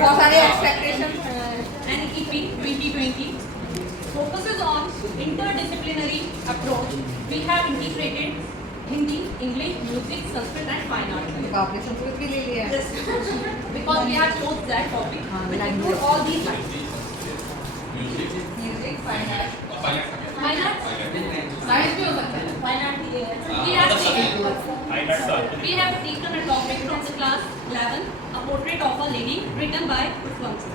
बहुत सारे expectation NEP 2020 focuses on interdisciplinary approach. We have integrated Hindi, English, music, Sanskrit and fine arts. Operation पूरी भी ले लिया है Yes, because we have chose that topic. We include all these lines. Music fine art Fine arts. Science भी हो सकता है Fine arts. We have taken a topic from the class 11, a portrait of a lady written by Pushpamsi.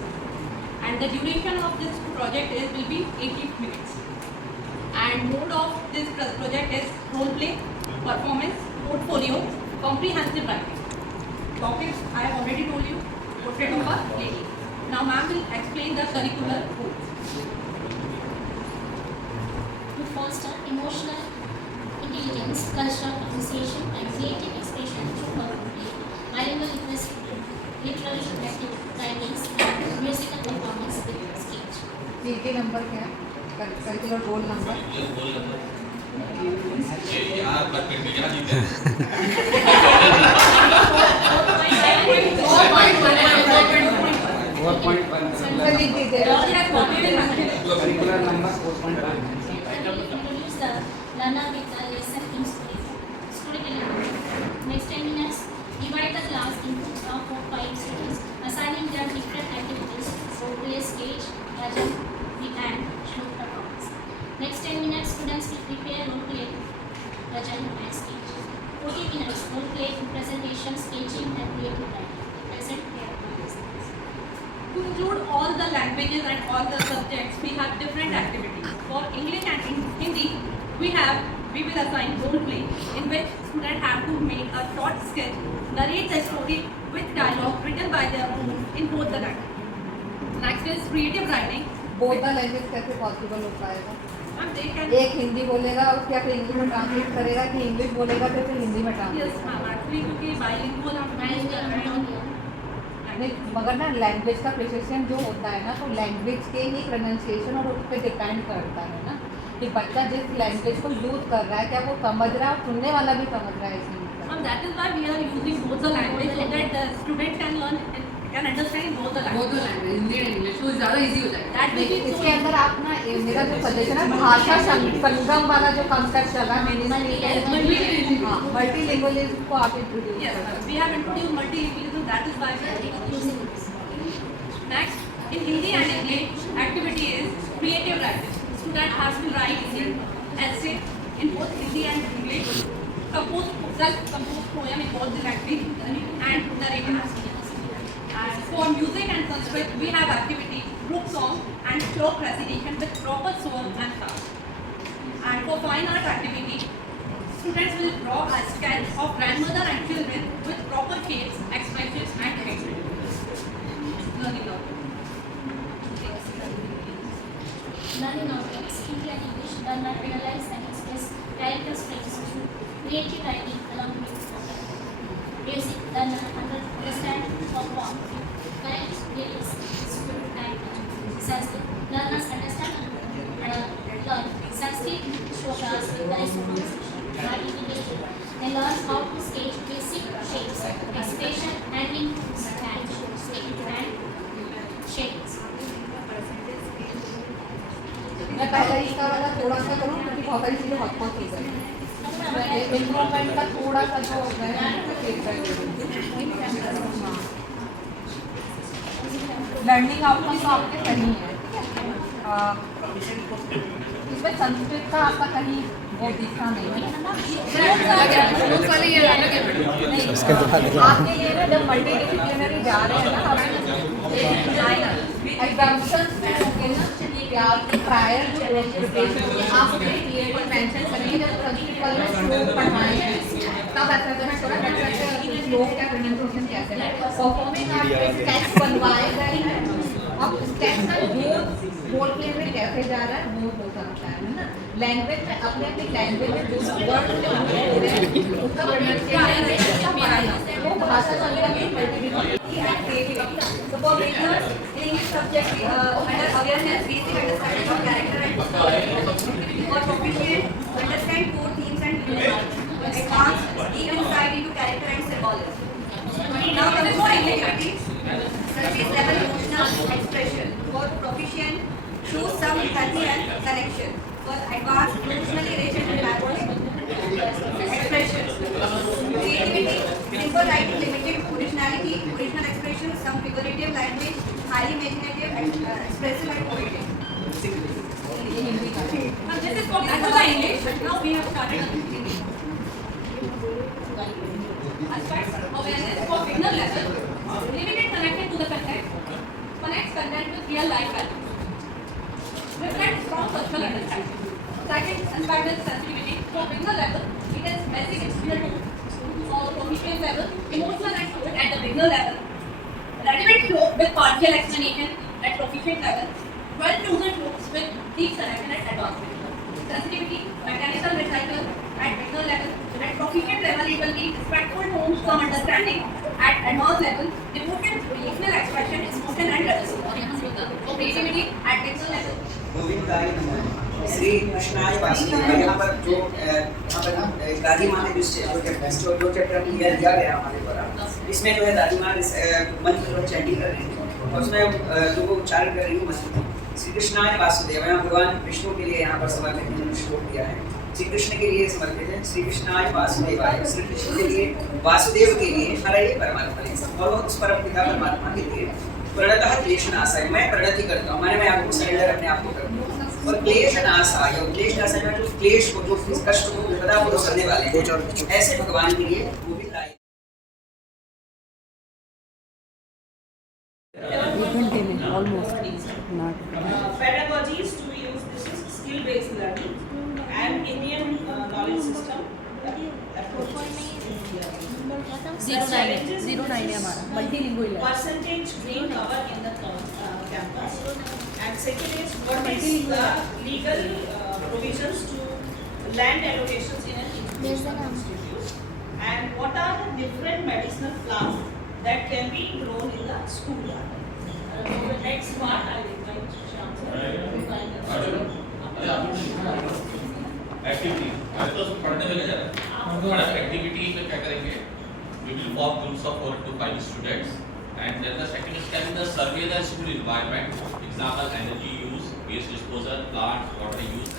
And the duration of this project will be 80 minutes. And mode of this project is role play, performance, portfolio, comprehensive writing. Topics I have already told you, portrait of a lady. Now ma'am will explain the curricular goals. To foster emotional intelligence, cultural appreciation, and creative expression through play, bilingual literary writings, and musical performance with sketch. सीटी number क्या है curricular roll number curricular number 4.1 Introduce the learner with the lesson in storytelling. Next 10 minutes, divide the class into 4-5 students, assigning them different activities, role play, stage, legend, and show performance. Next 10 minutes, students will prepare role play, legend, and stage. 40 minutes, role play, presentation, staging, and creative writing. Present their performance. To include all the languages and all the subjects, we have different activities. For English and Hindi, we will assign role play, in which students have to make a short sketch, narrate the story with dialogue written by their own in both the languages. Next is creative writing. Both the language कैसे possible हो पाएगा Ma'am, they can. एक हिंदी बोलेगा उसके फिर English में translate करेगा कि इंग्लिश बोलेगा तो फिर हिंदी में Yes, ट्रांसलेट ma'am. Actually, क्योंकि bilingual हम use कर रहे हैं. नहीं मगर ना लैंग्वेज का प्रिसिशन जो होता है ना तो लैंग्वेज के ही प्रोनाउंसिएशन और उस पर डिपेंड करता है ना कि बच्चा जिस लैंग्वेज को यूज कर रहा है क्या वो समझ रहा है और सुनने वाला भी समझ रहा है इसी Ma'am, that is why we are using both the language so that the student can learn can understand both the बहुत language. Language Hindi and English तो ज़्यादा इजी हो जाएगा That will be इसके अंदर आप ना मेरा जो सजेशन है भाषा संगम वाला जो कॉन्सेप्ट चला मल्टीलिंगुअलिज्म को आप इंट्रोड्यूस Yes, कर we have introduced multilingualism. That is why we are using this. Next, in Hindi and English, activity is creative writing. Student has to write essay in both Hindi and English, self-composed poem in both the language, and narrative. And for music and Sanskrit, we have activity, group song, and stroke recitation with proper song and sound. And for fine art activity, students will draw a sketch of grandmother and children with proper shapes, expressions, and technique. Learning out. Learning outcomes, Hindi and English, learner analyze and express character traits through creative writing along with music, learner understand, perform, correct lyrics, and Sanskrit. Learners understand learn Sanskrit shlokas with correct pronunciation. They learn how to stage basic shapes, expression, handling and shapes. मैं पहले इसका वाला थोड़ा सा करूँ क्योंकि बहुत सारी चीज़ें हॉट हो गई इम्प्रूवमेंट का थोड़ा सा जो है लर्निंग आउटकम तो आपके सही है इसमें संस्कृत का आपका कहीं वो दिखा नहीं है नोट्स वाले ये अलग है आपके लिए ना जब मल्टीडिसिप्लिनरी जा रहे हैं ना आप एग्जाम्पल्स में होंगे ना कि आपकी प्रायर जो प्रिपरेशन आप अपने क्लियरली मेंशन करेंगे जब संस्कृत वाले में श्लोक पढ़ाएंगे तब ऐसा तो मैं थोड़ा कर सकते हैं श्लोक का प्रोनाउंसिएशन कैसे है परफॉर्मिंग आप स्केच बनवाए गए हैं अब स्केच का रोल प्ले में कैसे जा रहा है वो हो सकता है ना लैंग्वेज में अपने अपनी लैंग्वेज में जो वर्ड उसका प्रोनाउंसिएशन वो भाषा संगम की So for beginners, in English subject, under awareness, basic understanding of character and personality. For proficient, understand core themes and feelings. Advanced, deep insight into character and symbolism. Now coming to English activities. Service level proficient, show some empathy and connection for advanced, emotionally rich and elaborate expressions. Creativity, simple writing, limited originality, original expression, some figurative language, highly imaginative, expressive and poetic. Now this is for the English. Now we have started on Hindi. Aspects awareness for beginner level. Limited connected to the context. Connects content with real life values. Reflects strong cultural understanding. Second aspect is sensitivity. For beginner level, it is basic external tone. For proficient level, emotional and fluid at the beginner level. Relevant flow with partial explanation at proficient level. Well-chosen flows with deep connection at advanced level. Sensitivity, mechanical recital at beginner level. At proficient level, it will be respectful tones, some understanding. At advanced level, devoted emotional expression, emotion and literacy. For creativity, at beginner level. गोविंदाय नमः श्री कृष्णाय वासुदेवाय। यहाँ पर जो दादी माँ ने जो चैप्टर दिया गया हमारे द्वारा, इसमें जो है दादी माँ मंत्र जो चैंटिंग कर रही है और उसमें जो वो उच्चारण कर रही है मंत्र श्री कृष्णाय वासुदेवाय। भगवान विष्णु के लिए यहाँ पर समर्पित इन्होंने श्लोक दिया है, श्री कृष्ण के लिए समर्पित है। श्री कृष्णाय वासुदेवाय, श्री कृष्ण के लिए, वासुदेव के लिए, हरे परमात्मा और उस परम पिता परमात्मा के लिए प्रणतः क्लेशनाशाय, मैं प्रणति करता हूँ, मैं आपको सरेंडर अपने आप को करता हूँ। और क्लेशनाशाय, क्लेशनाशाय में जो क्लेश को, जो कष्ट को, विपदा को करने वाले हैं, ऐसे भगवान के लिए वो भी लाए। Pedagogies to use this is skill-based learning and Indian knowledge system. 09 है हमारा मल्टीलिंगुअल है। Percentage green cover in the campus. And second is what is the legal provisions to land allocations in an institute. And what are the different medicinal plants that can be grown in the schoolyard. So the next part I will invite Shyam sir. Activity आज तो पढ़ने में लगा madam activity में क्या करेंगे we will form groups of 4 to 5 students and then the second step is the survey the school environment example energy use waste disposal plant water use